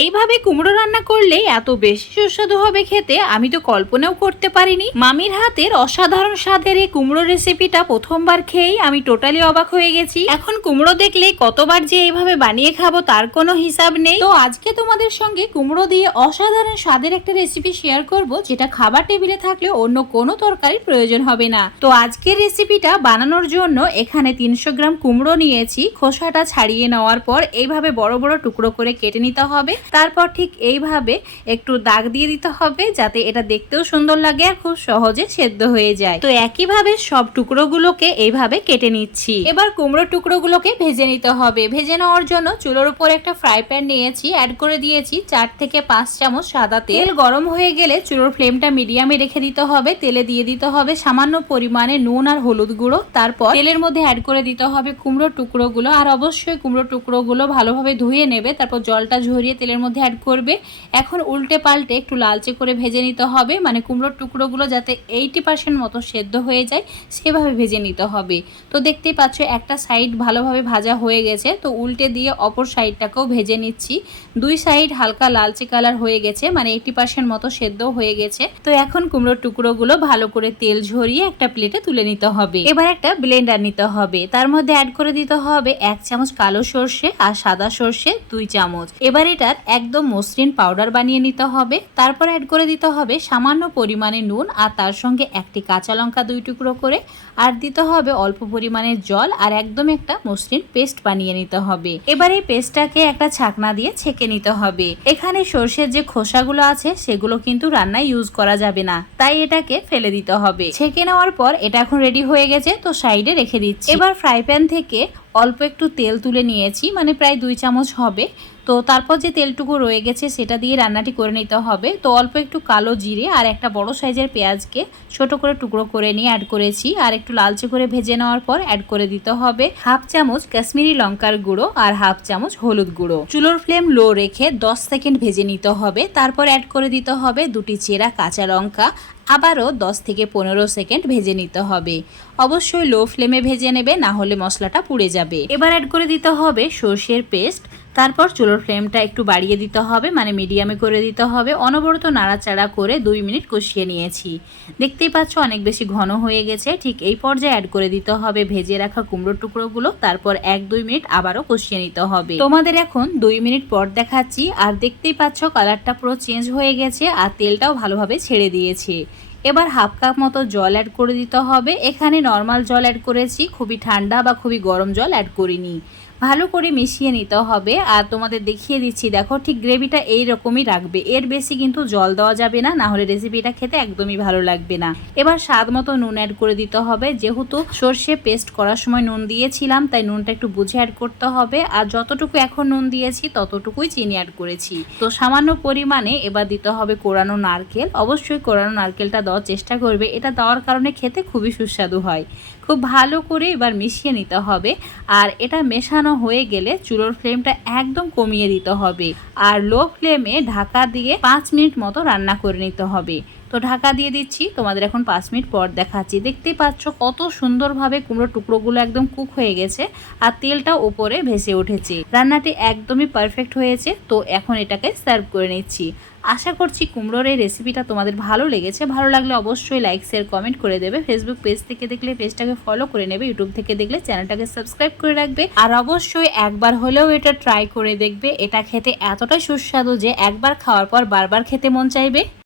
এইভাবে কুমড়ো রান্না করলে এত বেশি সুস্বাদু হবে খেতে, আমি তো কল্পনাও করতে পারিনি। মামির হাতের অসাধারণ স্বাদের এই কুমড়ো রেসিপিটা প্রথমবার খেয়েই আমি টোটালি অবাক হয়ে গেছি। এখন কুমড়ো দেখলে কতবার যে এইভাবে বানিয়ে খাব তার কোনো হিসাব নেই। তো আজকে তোমাদের সঙ্গে কুমড়ো দিয়ে অসাধারণ স্বাদের একটা রেসিপি শেয়ার করব, যেটা খাবার টেবিলে থাকলে অন্য কোনো তরকারির প্রয়োজন হবে না। তো আজকের রেসিপিটা বানানোর জন্য এখানে তিনশো গ্রাম কুমড়ো নিয়েছি। খোসাটা ছাড়িয়ে নেওয়ার পর এইভাবে বড় বড় টুকরো করে কেটে নিতে হবে। তারপর ঠিক এইভাবে একটু দাগ দিয়ে দিতে হবে যাতে এটা দেখতেও সুন্দর লাগে আর খুব সহজে সেদ্ধ হয়ে যায়। তো একইভাবে সব টুকরোগুলোকে এইভাবে কেটে নিচ্ছি। এবার কুমড়ো টুকরোগুলোকে ভেজে নিতে হবে। ভেজে নেওয়ার জন্য চুলোর উপর একটা ফ্রাই প্যান নিয়েছি অ্যাড করে দিয়েছি চার থেকে পাঁচ চামচ সাদা তেল। গরম হয়ে গেলে চুলোর ফ্লেমটা মিডিয়ামে রেখে দিতে হবে। তেলে দিয়ে দিতে হবে সামান্য পরিমাণে নুন আর হলুদ গুঁড়ো। তারপর তেলের মধ্যে অ্যাড করে দিতে হবে কুমড়ো টুকরোগুলো। আর অবশ্যই কুমড়ো টুকরোগুলো ভালোভাবে ধুয়ে নেবে, তারপর জলটা ঝরিয়ে তেলের মধ্যে অ্যাড করবে। এখন উল্টে পাল্টে একটু লালচে করে ভেজে নিতে হবে। মানে কুমড়োর টুকরোগুলো যাতে এইটি পার্সেন্ট মতো সেদ্ধ হয়ে যায়, সেভাবে ভেজে নিতে হবে। তো দেখতেই পাচ্ছ, একটা সাইড ভালোভাবে ভাজা হয়ে গেছে। তো উল্টে দিয়ে অপর সাইডটাকেও ভেজে নিচ্ছি। দুই সাইড হালকা লালচে কালার হয়ে গেছে মানে এইটি পার্সেন্ট মতো সেদ্ধ হয়ে গেছে। তো এখন কুমড়োর টুকরোগুলো ভালো করে তেল ঝরিয়ে একটা প্লেটে তুলে নিতে হবে। এবার একটা ব্লেন্ডার নিতে হবে। তার মধ্যে অ্যাড করে দিতে হবে এক চামচ কালো সর্ষে আর সাদা সর্ষে দুই চামচ। এবার এটার একদম মসৃণ পাউডার বানিয়ে নিতে হবে। তারপর অ্যাড করে দিতে হবে সামান্য পরিমাণে নুন আর তার সঙ্গে একটি কাঁচা লঙ্কা দুই টুকরো করে। আর দিতে হবে অল্প পরিমাণের জল আর একদম একটা মসৃণ পেস্ট বানিয়ে নিতে হবে। এবার এই পেস্টটাকে একটা ছাকনা দিয়ে ছেঁকে নিতে হবে। এখানে সর্ষের যে খোসাগুলো আছে সেগুলো কিন্তু রান্নায় ইউজ করা যাবে না। তাই এটাকে ফেলে দিতে হবে। ছেঁকে নেওয়ার পর এটা এখন রেডি হয়ে গেছে, তো সাইডে রেখে দিচ্ছি। এবার ফ্রাই প্যান থেকে অল্প একটু তেল তুলে নিয়েছি মানে প্রায় দুই চামচ হবে। তো তারপর যে তেলটুকু রয়ে গেছে সেটা দিয়ে রান্নাটি করে নিতে হবে। তো অল্প একটু কালো জিরে আর একটা বড় সাইজের পেঁয়াজকে ছোট করে টুকরো করে নিয়ে অ্যাড করেছি। আর একটু লালচে করে ভেজে নেওয়ার পর অ্যাড করে দিতে হবে হাফ চামচ কাশ্মীরি লঙ্কার গুঁড়ো আর হাফ চামচ হলুদ গুঁড়ো। চুলোর ফ্লেম লো রেখে 10 সেকেন্ড ভেজে নিতে হবে। তারপর অ্যাড করে দিতে হবে দুটি চেরা কাঁচা লঙ্কা। আবারও 10 থেকে পনেরো সেকেন্ড ভেজে নিতে হবে। অবশ্যই লো ফ্লেমে ভেজে নেবে, না হলে মশলাটা পুড়ে যাবে। এবার অ্যাড করে দিতে হবে সর্ষের পেস্ট। তারপর চুলোর ফ্লেমটা একটু বাড়িয়ে দিতে হবে মানে মিডিয়ামে করে দিতে হবে। অনবরত নাড়াচাড়া করে দুই মিনিট কষিয়ে নিয়েছি। দেখতেই পাচ্ছ অনেক বেশি ঘন হয়ে গেছে। ঠিক এই পর্যায়ে অ্যাড করে দিতে হবে ভেজে রাখা কুমড়োর টুকরোগুলো, তারপর এক দুই মিনিট আবারও কষিয়ে নিতে হবে। তোমাদের এখন দুই মিনিট পর দেখাচ্ছি, আর দেখতেই পাচ্ছ কালারটা পুরো চেঞ্জ হয়ে গেছে, আর তেলটাও ভালোভাবে ছেড়ে দিয়েছে। এবার হাফ কাপ মতো জল অ্যাড করে দিতে হবে। এখানে নর্মাল জল অ্যাড করেছি, খুবই ঠান্ডা বা খুবই গরম জল অ্যাড করিনি। ভালো করে মিশিয়ে নিতে হবে। আর তোমাদের দেখিয়ে দিচ্ছি, দেখো ঠিক গ্রেভিটা এই রকমই রাখবে। এর বেশি কিন্তু জল দেওয়া যাবে না না হলে রেসিপিটা খেতে একদমই ভালো লাগবে না। এবার স্বাদ মতো নুন অ্যাড করে দিতে হবে। যেহেতু সর্ষে পেস্ট করার সময় নুন দিয়েছিলাম, তাই নুনটা একটু বুঝে অ্যাড করতে হবে। আর যতটুকু এখন নুন দিয়েছি, ততটুকুই চিনি অ্যাড করেছি। তো সামান্য পরিমাণে এবার দিতে হবে কোরানো নারকেল। অবশ্যই কোরানো নারকেলটা দেওয়ার চেষ্টা করবে। এটা দেওয়ার কারণে খেতে খুবই সুস্বাদু হয়। খুব ভালো করে এবার মিশিয়ে নিতে হবে। আর এটা মেশানো হয়ে গেলে চুলোর ফ্লেমটা একদম কমিয়ে দিতে হবে। আর লো ফ্লেমে ঢাকা দিয়ে পাঁচ মিনিট মতো রান্না করে নিতে হবে। তো ঢাকা দিয়ে দিচ্ছি। তোমাদের এখন পাঁচ মিনিট পর দেখাচ্ছি। দেখতেই পাচ্ছ কত সুন্দরভাবে কুমড়োর টুকরোগুলো একদম কুক হয়ে গেছে আর তেলটা উপরে ভেসে উঠেছে। রান্নাটি একদমই পারফেক্ট হয়েছে, তো এখন এটাকে সার্ভ করে নিচ্ছি। আশা করছি কুমড়োর এই রেসিপিটা তোমাদের ভালো লেগেছে। ভালো লাগলে অবশ্যই লাইক শেয়ার কমেন্ট করে দেবে। ফেসবুক পেজ থেকে দেখলে পেজটাকে ফলো করে নেবে। ইউটিউব থেকে দেখলে চ্যানেলটাকে সাবস্ক্রাইব করে রাখবে। আর অবশ্যই একবার হলেও এটা ট্রাই করে দেখবে। এটা খেতে এতটাই সুস্বাদু যে একবার খাওয়ার পর বারবার খেতে মন চাইবে।